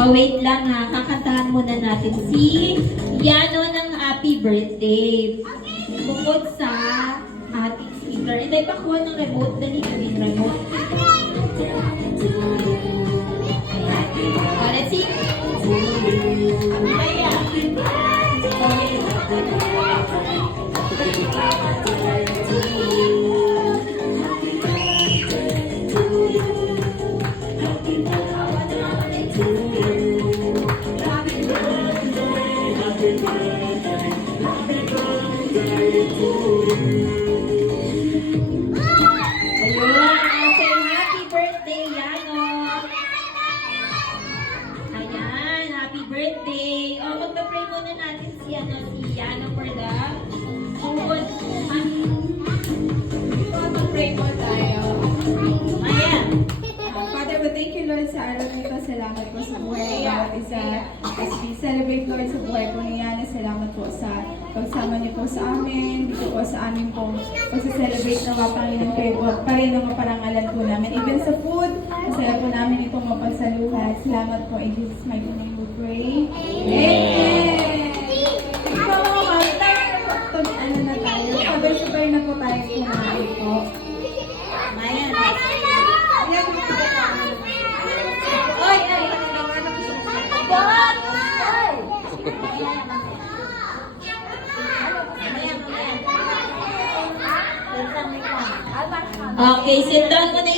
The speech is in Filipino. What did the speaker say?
Oh, wait lang ha. Kakantahan muna natin si Yano ng happy birthday. Bukod sa ating speaker. Hindi, pakuha ng remote. Dali ka din remote. Let's see. Sa araw nito, salamat po sa buhay ng bawat isa. As we celebrate, Lord, sa buhay po ni Yana, salamat po sa pagsama niyo po sa amin, dito po sa amin po pag-celebrate ng mga Panginoon kayo po, pa rin ang maparangalan po namin. Even sa food, masaya po namin itong mapagsaluhan. Salamat po. In Jesus' mighty name we pray. Amen! Ikaw mga mata, ano na tayo? Sabay-sabay na po tayo kumain po. Mayan. Okay, sit down mo na